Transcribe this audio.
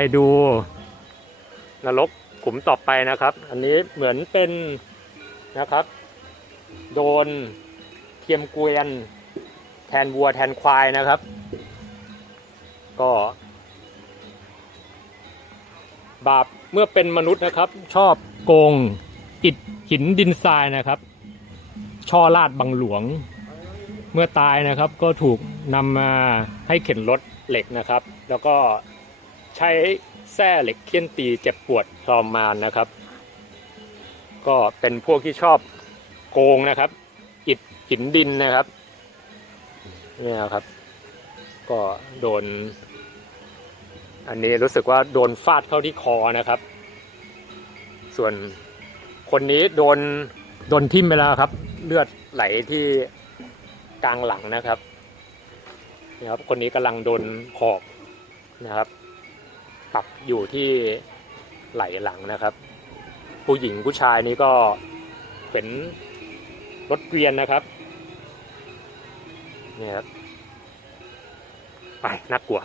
ไปดูนรกขุมต่อไปนะครับ อันนี้เหมือนเป็นนะครับ โดนเทียมเกวียน แทนวัวแทนควายนะครับ ก็ บาปเมื่อเป็นมนุษย์นะครับ ชอบโกงอิฐหินดินทรายนะครับ ช่อลาดบังหลวง เมื่อตายนะครับก็ถูกนำมาให้เข็นรถเหล็กนะครับ แล้วก็ ใช้แส้เหล็กเคี่ยนตีเจ็บปวดทรมานนะครับ ก็เป็นพวกที่ชอบโกงนะครับ อิดหินดินนะครับเนี่ยครับ ก็โดน อันนี้รู้สึกว่าโดนฟาดเข้าที่คอนะครับ ส่วนคนนี้โดนโดนทิ่มไปแล้วครับ เลือดไหลที่กลางหลังนะครับนี่ครับ คนนี้กำลังโดนหอกนะครับ ปักอยู่ที่ไหล่หลังนะครับ ผู้หญิงผู้ชายนี่ก็เป็นรถเกวียนนะครับเนี่ยครับไปน่ากลัว